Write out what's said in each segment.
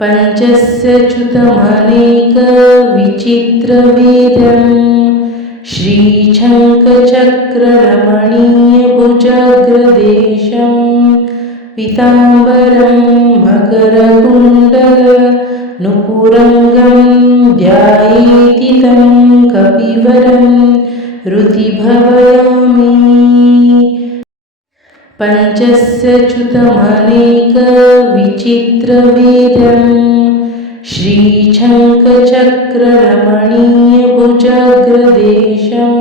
पञ्चस्यच्युतमनेकविचित्रवीर्यं श्रीशङ्खचक्ररमणीयभुजग्रदेशं पीताम्बरं मकरकुण्डलनुपुरङ्गं ध्यायेति तं कपिवरं हृदि भावयामि। पञ्चस्यच्युतमनेकविचित्रवीर्यं श्रीशङ्खचक्ररमणीयभुजग्रदेशं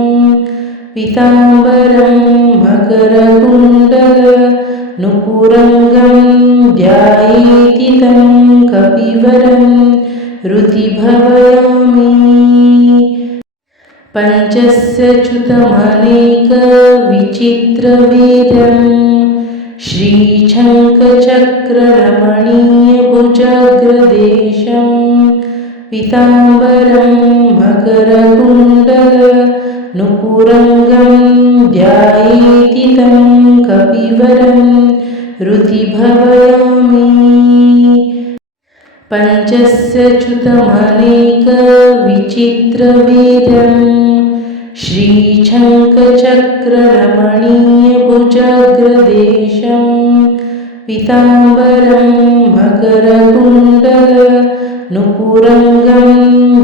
पीताम्बरं मकरकुण्डलनुपुरङ्गं ध्यायेति तं कपिवरं हृदि भावयामि। पञ्चस्यच्युतमनेकविचित्रवीर्यं श्रीशङ्खचक्ररमणीयभुजग्रदेशं पीताम्बरं मकरकुण्डलनुपुरङ्गं ध्यायेति तं कपिवरं हृदि भावयामि। पञ्चस्यच्युतमनेकविचित्रवीर्यं श्रीशङ्खचक्ररमणीयभुजग्रदेशं पीताम्बरं मकरकुण्डलनुपुरङ्गं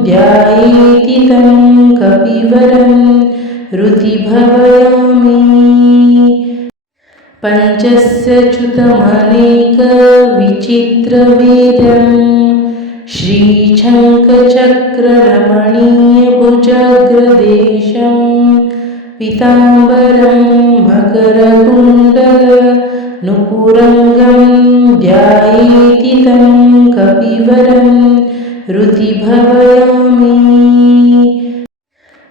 ध्यायेति तं कपिवरं हृदि भावयामि। पञ्चस्यच्युतमनेकविचित्रवीर्यं श्रीशङ्खचक्ररमणीयभुजग्रदेशं पीताम्बरं मकरकुण्डलनुपुरङ्गं ध्यायेति तं कपिवरं हृदि भावयामि।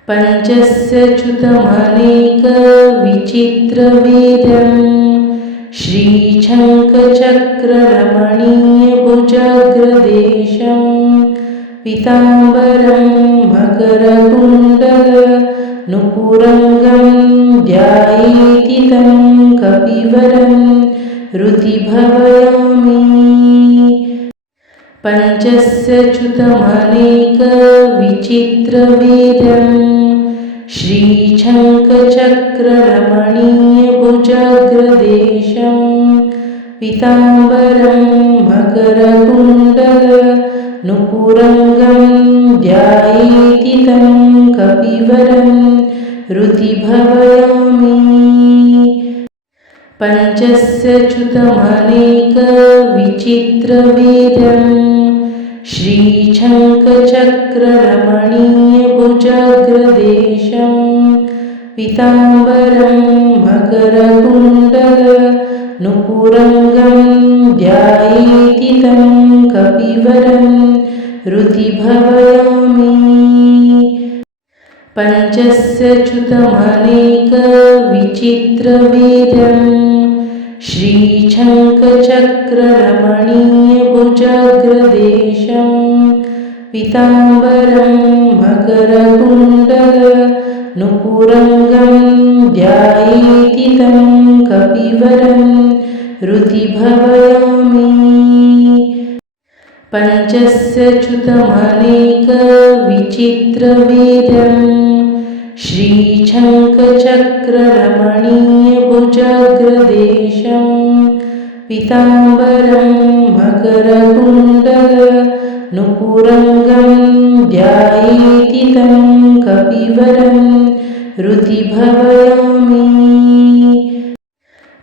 पञ्चस्यच्युतमनेकविचित्रवीर्यं श्रीशङ्खचक्ररमणीयभुजग्रदेशं पीताम्बरं मकरकुण्डलनुपुरङ्गं ध्यायेति तं कपिवरं हृदि भावयामि। पञ्चस्यच्युतमनेकविचित्रवीर्यं श्रीशङ्खचक्ररमणीयभुजग्रदेशं पीताम्बरं मकरकुण्डलनुपुरङ्गं ध्यायेति तं कपिवरं हृदि भावयामि। पञ्चस्यच्युतमनेकविचित्रवीर्यं श्रीशङ्खचक्ररमणीयभुजग्रदेशं पीताम्बरं मकरकुण्डलनुपुरङ्गं ध्यायेति तं कपिवरं हृदि भावयामि। पञ्चस्यच्युतमनेकविचित्रवीर्यं श्रीशङ्खचक्ररमणीयभुजग्रदेशं पीताम्बरं मकरकुण्डलनुपुरङ्गं ध्यायेति तं कपिवरं हृदि भावयामि। पञ्चस्यच्युतमनेकविचित्रवीर्यं श्रीशङ्खचक्ररमणीयभुजग्रदेशं पीताम्बरं मकरकुण्डलनुपुरङ्गं ध्यायेति तं कपिवरं हृदि भावयामि।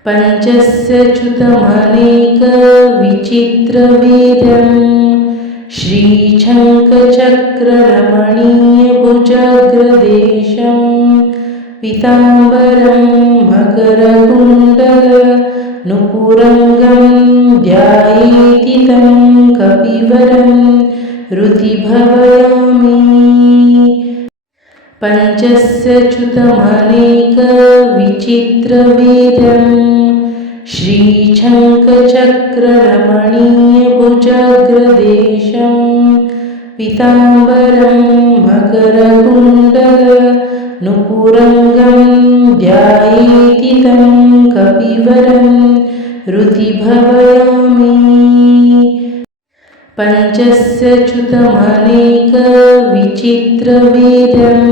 पञ्चस्यच्युतमनेकविचित्रवीर्यं श्रीशङ्खचक्ररमणीयभुजग्रदेशं पीताम्बरं मकरकुण्डलनुपुरङ्गं ध्यायेति तं कपिवरं हृदि भावयामि। पञ्चस्यच्युतमनेकविचित्रवीर्यं श्रीशङ्खचक्ररमणीयभुजग्रदेशं पीताम्बरं मकरकुण्डलनुपुरङ्गं ध्यायेति तं कपिवरं हृदि भावयामि। पञ्चस्य च्युतमनेकविचित्रवीर्यम्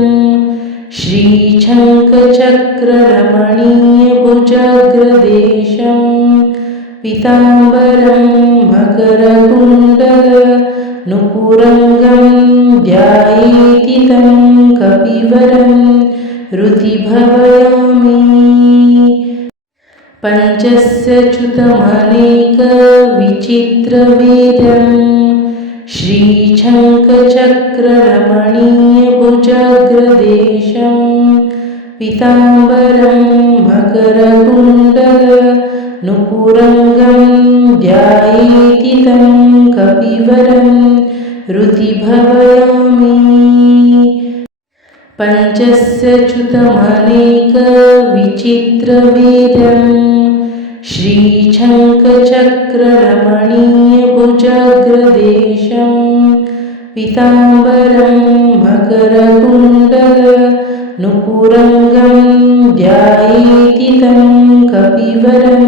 श्रीशङ्खचक्ररमणीयभुजग्रदेशं पीताम्बरं मकरकुण्डलनुपुरङ्गं ध्यायेति तं कपिवरं हृदि भावयामि। पञ्चस्य च्युतमनेकविचित्रवीर्यम् श्रीशङ्खचक्ररमणीयभुजग्रदेशं पीताम्बरं मकरकुण्डलनुपुरङ्गं ध्यायेति तं कपिवरं हृदि भावयामि। पञ्चस्य च्युतमनेकविचित्रवीर्यम् श्रीशङ्खचक्ररमणीयभुजग्रदेशं पीताम्बरं मकरकुण्डलनुपुरङ्गं ध्यायेति तं कपिवरं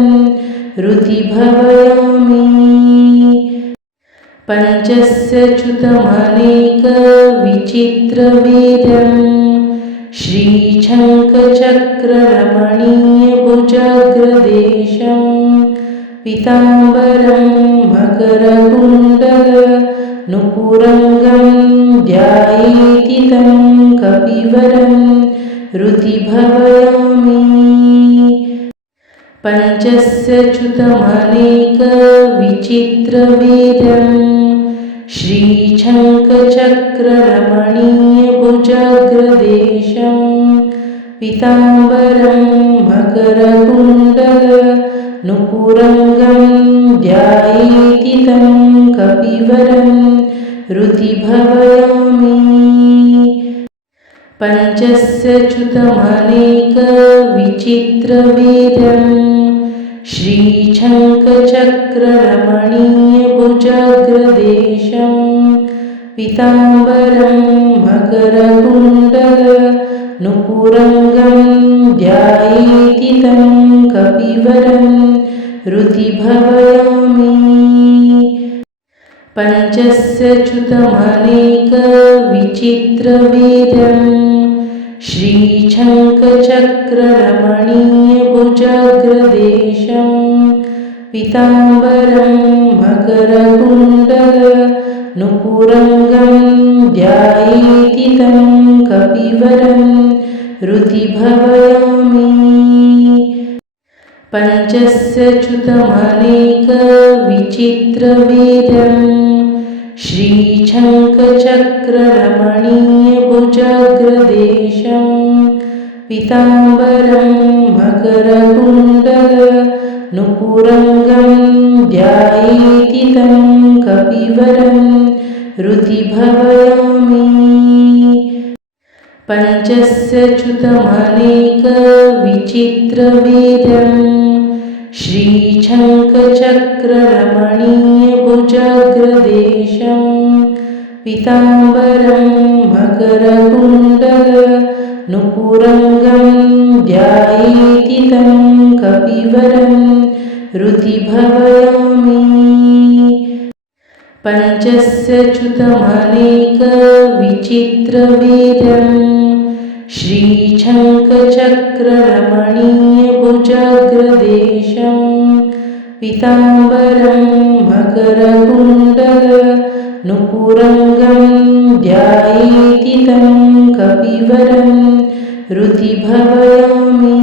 हृदि भावयामि। पञ्चस्य च्युतमनेकविचित्रवीर्यम् श्रीशङ्खचक्ररमणीयभुजग्रदेशं पीताम्बरं मकरकुण्डलनुपुरङ्गं ध्यायेति तं कपिवरं हृदि भावयामि। पञ्चस्य च्युतमनेकविचित्रवीर्यम् श्रीशङ्खचक्ररमणीयभुजग्रदेशं पीताम्बरं मकरकुण्डलनुपुरङ्गं ध्यायेति तं कपिवरं हृदि भावयामि। पञ्चस्य च्युतमनेकविचित्रवीर्यम् श्रीशङ्खचक्ररमणीयभुजग्रदेशं पीताम्बरं मकरकुण्डलनुपुरङ्गं ध्यायेति तं कपिवरं हृदि भावयामि। पञ्चस्य च्युतमनेकविचित्रवीर्यम् श्रीशङ्खचक्ररमणीयभुजग्रदेशं पीताम्बरं मकरकुण्डलनुपुरङ्गं ध्यायेति तं कपिवरं हृदि भावयामि। पञ्चस्य च्युतमनेकविचित्रवीर्यम् श्रीशङ्खचक्ररमणीयभुजग्रदेशं पीताम्बरं मकरकुण्डलनुपुरङ्गं ध्यायेति तं कपिवरं हृदि भावयामि। पञ्चस्य च्युतमनेकविचित्रवीर्यम् श्रीशङ्खचक्ररमणीयभुजग्रदेशं पीताम्बरं मकरकुण्डलनुपुरङ्गं ध्यायेति तं कपिवरं हृदि भावयामि। पञ्चस्य च्युतमनेकविचित्रवीर्यम् श्रीशङ्खचक्ररमणीयभुजग्रदेशं पीताम्बरं मकरकुण्डलनुपुरङ्गं ध्यायेति तं कपिवरं हृदि भावयामि।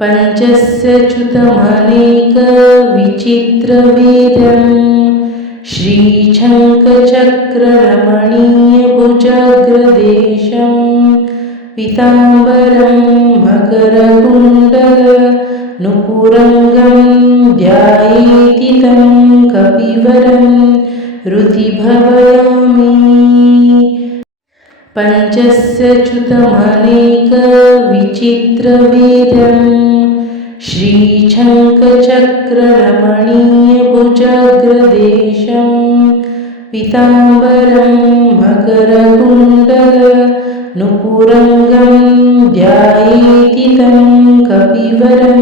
पञ्चस्य च्युतमनेकविचित्रवीर्यम् श्रीशङ्खचक्ररमणीयभुजग्रदेशं पीताम्बरं मकरकुण्डलनुपुरङ्गं ध्यायेति तं कपिवरं हृदि भावयामि। पञ्चस्य च्युतमनेकविचित्रवीर्यम् श्रीशङ्खचक्ररमणीयभुजग्रदेशं पीताम्बरं मकरकुण्डलनुपुरङ्गं ध्यायेति तं कपिवरं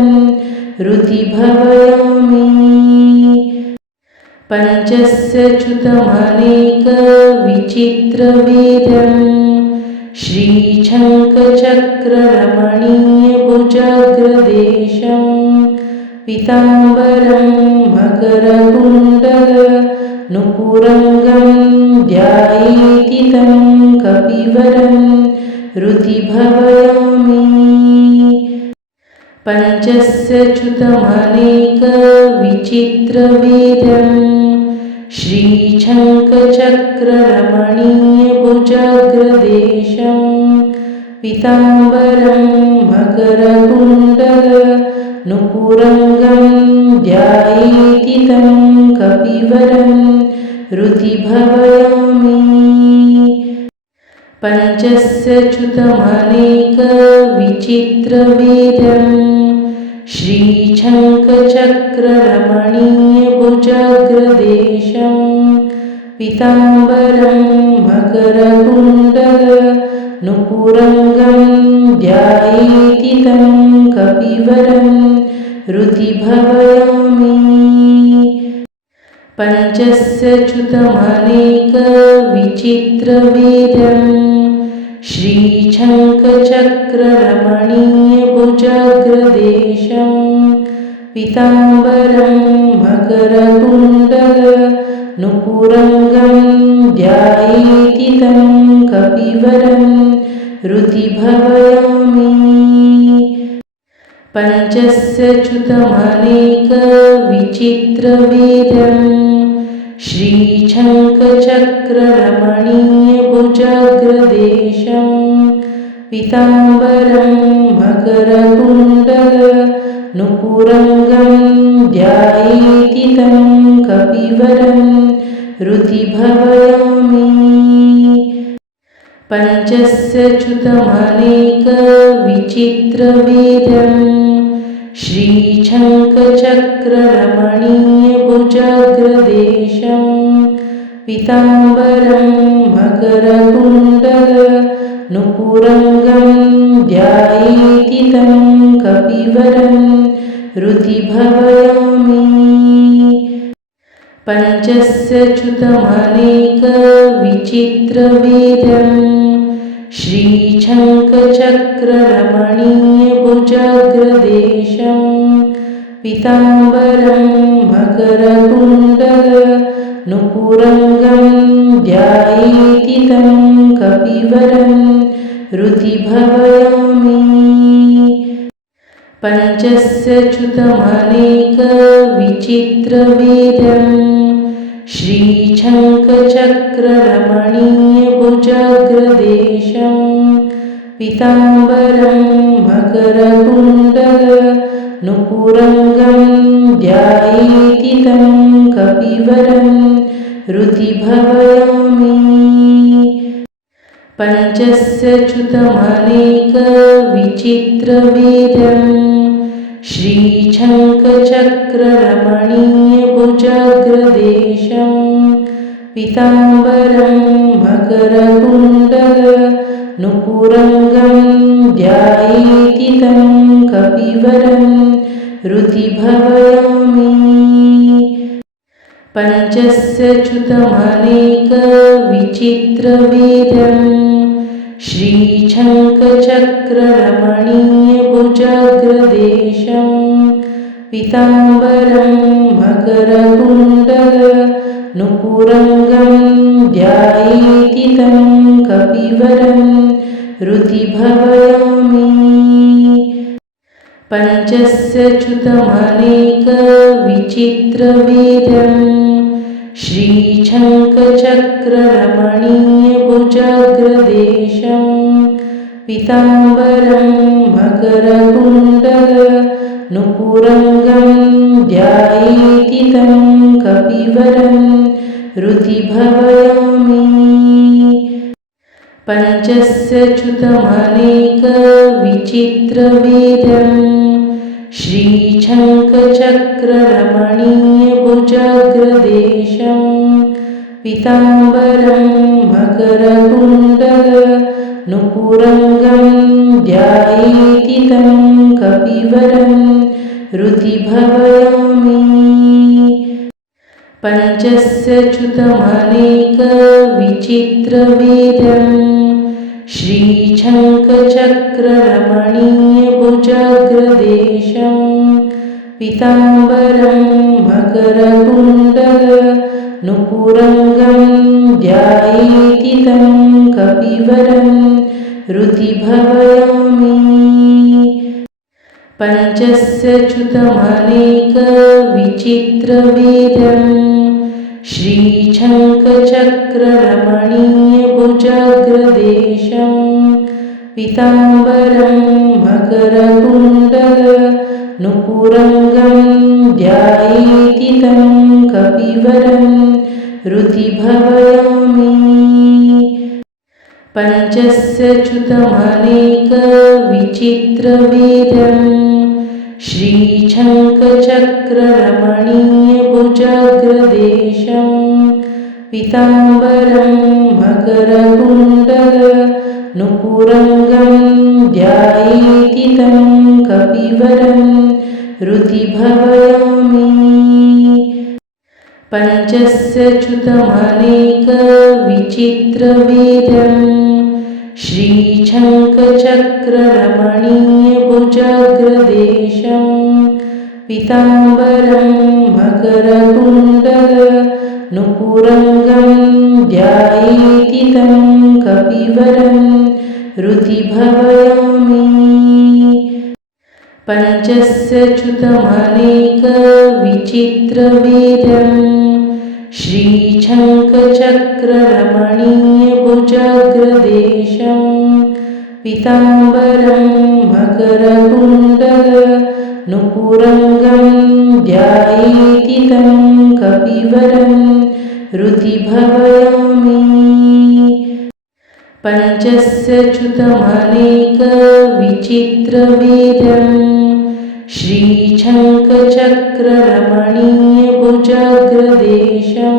हृदि भावयामि। पञ्चस्य च्युतमनेकविचित्रवीर्यं श्रीशङ्खचक्ररमणीयभुजग्रदेशं पीताम्बरं मकरकुण्डलनुपुरङ्गं ध्यायेति तं कपिवरं हृदि भावयामि। पञ्चस्य च्युतमनेकविचित्रवीर्यं श्रीशङ्खचक्ररमणीयभुजग्रदेशं पीताम्बरं मकरकुण्डलनुपुरङ्गं ध्यायेति तं कपिवरं हृदि भावयामि। पञ्चस्य च्युतमनेकविचित्रवीर्यं श्रीशङ्खचक्ररमणीयभुजग्रदेशं पीताम्बरं मकरकुण्डलनुपुरङ्गं ध्यायेति तं कपिवरं हृदि भावयामि। पञ्चस्य च्युतमनेकविचित्रवीर्यं श्रीशङ्खचक्ररमणीयभुजग्रदेशं पीताम्बरं मकरकुण्डलनुपुरङ्गं ध्यायेति तं कपिवरं हृदि भावयामि। पञ्चस्य च्युतमनेकविचित्रवीर्यं श्रीशङ्खचक्ररमणीयभुजग्रदेशं पीताम्बरं मकरकुण्डलनुपुरङ्गं ध्यायेति तं कपिवरं हृदि भावयामि। पञ्चस्य च्युतमनेकविचित्रवीर्यं श्रीशङ्खचक्ररमणीयभुजग्रदेशं पीताम्बरं मकरकुण्डलनुपुरङ्गं ध्यायेति तं कपिवरं हृदि भावयामि। पञ्चस्य च्युतमनेकविचित्रवीर्यं श्रीशङ्खचक्ररमणीयभुजग्रदेशं पीताम्बरं मकरकुण्डलनुपुरङ्गं ध्यायेति तं कपिवरं हृदि भावयामि। पञ्चस्य च्युतमनेकविचित्रवीर्यं श्रीशङ्खचक्ररमणीयभुजग्रदेशं पीताम्बरं मकरकुण्डलनुपुरङ्गं ध्यायेति तं कपिवरं हृदि भावयामि। पञ्चस्य च्युतमनेकविचित्रवीर्यं श्रीशङ्खचक्ररमणीयभुजग्रदेशं पीताम्बरं मकरकुण्डलनुपुरङ्गं ध्यायेति तं कपिवरं हृदि भावयामि। पञ्चस्य च्युतमनेकविचित्रवीर्यं श्रीशङ्खचक्ररमणीयभुजग्रदेशं पीताम्बरं मकरकुण्डलनुपुरङ्गं ध्यायेति तं कपिवरं हृदि भावयामि। पञ्चस्य च्युतमनेकविचित्रवीर्यं श्रीशङ्खचक्ररमणीयभुजग्रदेशं पीताम्बरं मकरकुण्डलनुपुरङ्गं ध्यायेति तं कपिवरं हृदि भावयामि। पञ्चस्य च्युतमनेकविचित्रवीर्यं श्रीशङ्खचक्ररमणीयभुजग्रदेशं पीताम्बरं मकरकुण्डलनुपुरङ्गं ध्यायेति तं कपिवरं हृदि भावयामि। पञ्चस्य च्युतमनेकविचित्रवीर्यं श्रीशङ्खचक्ररमणीयभुजग्रदेशं पीताम्बरं मकरकुण्डलनुपुरङ्गं ध्यायेति तं कपिवरं हृदि भावयामि। पञ्चस्य च्युतमनेकविचित्रवीर्यं श्रीशङ्खचक्ररमणीयभुजग्रदेशं पीताम्बरं मकरकुण्डलनुपुरङ्गं ध्यायेति तं कपिवरं हृदि भावयामि। पञ्चस्य च्युतमनेकविचित्रवीर्यं श्रीशङ्खचक्ररमणीयभुजग्रदेशं पीताम्बरं मकरकुण्डलनुपुरङ्गं ध्यायेति तं कपिवरं हृदि भावयामि। पञ्चस्य च्युतमनेकविचित्रवीर्यं श्रीशङ्खचक्ररमणीयभुजग्रदेशं पीताम्बरं मकरकुण्डलनुपुरङ्गं ध्यायेति तं कपिवरं हृदि भावयामि। पञ्चस्य च्युतमनेकविचित्रवीर्यं श्रीशङ्खचक्ररमणीयभुजग्रदेशं पीताम्बरं मकरकुण्डलनुपुरङ्गं ध्यायेति तं कपिवरं हृदि भावयामि। पञ्चस्य च्युतमनेकविचित्रवीर्यं श्रीशङ्खचक्ररमणीयभुजग्रदेशं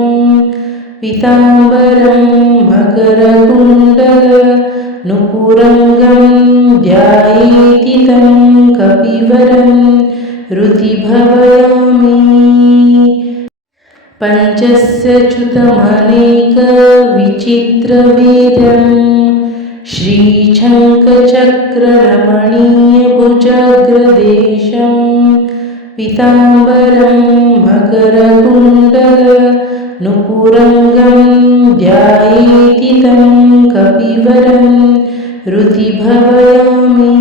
पीताम्बरं मकरकुण्डलनुपुरङ्गं ध्यायेति तं कपिवरं हृदि भावयामि। पञ्चस्य च्युतमनेकविचित्रवीर्यं श्रीशङ्खचक्ररमणीयभुजग्रदेशं पीताम्बरं मकरकुण्डलनुपुरङ्गं ध्यायेति तं कपिवरं हृदि भावयामि।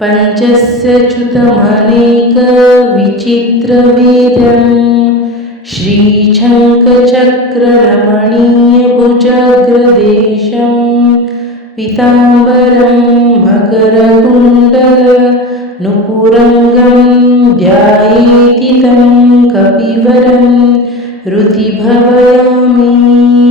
पञ्चस्य च्युतमनेकविचित्रवीर्यं श्रीशङ्खचक्ररमणीयभुजग्रदेशं पीताम्बरं मकरकुण्डलनुपुरङ्गं ध्यायेति तं कपिवरं हृदि भावयामि।